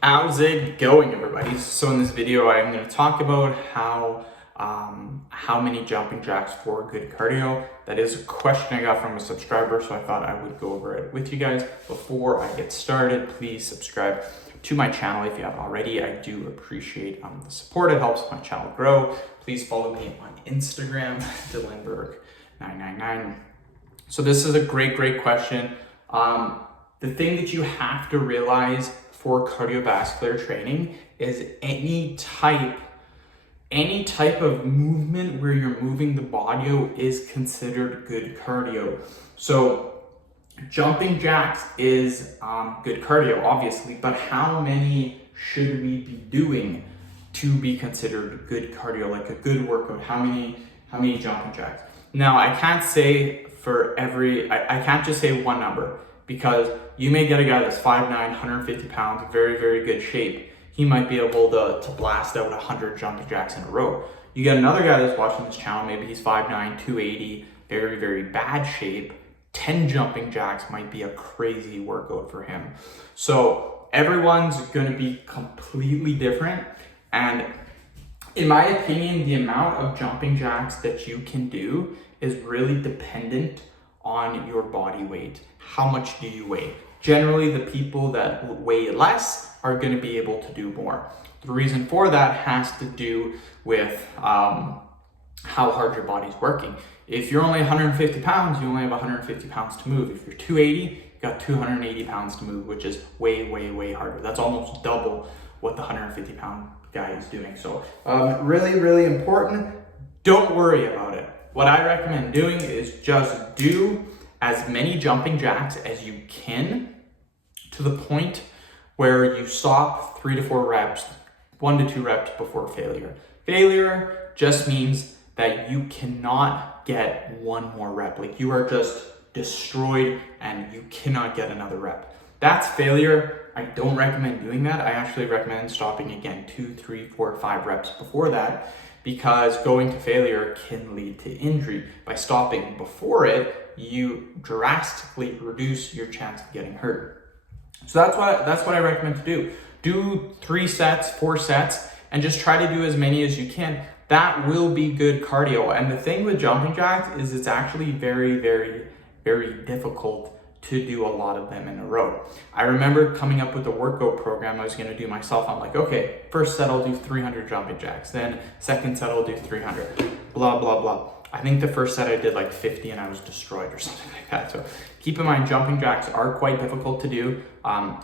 How's it going, everybody? So in this video, I'm going to talk about how many jumping jacks for good cardio. That is a question I got from a subscriber, so I thought I would go over it with you guys. Before I get started, please subscribe to my channel if you haven't already. I do appreciate the support. It helps my channel grow. Please follow me on Instagram, Dylanberg999. So this is a great question. The thing that you have to realize for cardiovascular training is any type of movement where you're moving the body is considered good cardio. So jumping jacks is good cardio, obviously, but how many should we be doing to be considered good cardio, like a good workout? How many jumping jacks? Now, I can't say for every, I can't just say one number, because you may get a guy that's 5'9", 150 pounds, very good shape. He might be able to blast out 100 jumping jacks in a row. You get another guy that's watching this channel, maybe he's 5'9", 280, very bad shape. 10 jumping jacks might be a crazy workout for him. So everyone's gonna be completely different. And in my opinion, the amount of jumping jacks that you can do is really dependent on your body weight. How much do you weigh? Generally, the people that weigh less are going to be able to do more. The reason for that has to do with how hard your body's working. If you're only 150 pounds, you only have 150 pounds to move. If you're 280, you got 280 pounds to move, which is way harder. That's almost double what the 150 pound guy is doing. So really important. Don't worry about it. What I recommend doing is just do as many jumping jacks as you can to the point where you stop 3 to 4 reps, 1 to 2 reps before failure. Failure just means that you cannot get one more rep. Like you are just destroyed and you cannot get another rep. That's failure. I don't recommend doing that. I actually recommend stopping again 2, 3, 4, 5 reps before that, because going to failure can lead to injury. By stopping before it, you drastically reduce your chance of getting hurt. So that's what I recommend to do. Do 3 sets, 4 sets, and just try to do as many as you can. That will be good cardio. And the thing with jumping jacks is it's actually very difficult to do a lot of them in a row. I remember coming up with a workout program I was going to do myself. I'm like, okay, first set I'll do 300 jumping jacks, then second set I'll do 300, blah. I think the first set I did like 50 and I was destroyed or something like that. So keep in mind, jumping jacks are quite difficult to do. It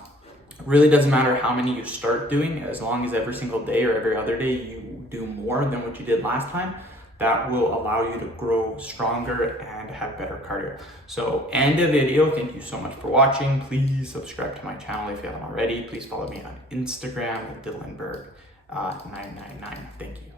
really doesn't matter how many you start doing, as long as every single day or every other day you do more than what you did last time. That will allow you to grow stronger and have better cardio. So end the video. Thank you so much for watching. Please subscribe to my channel if you haven't already. Please follow me on Instagram, Dylanberg999. Thank you.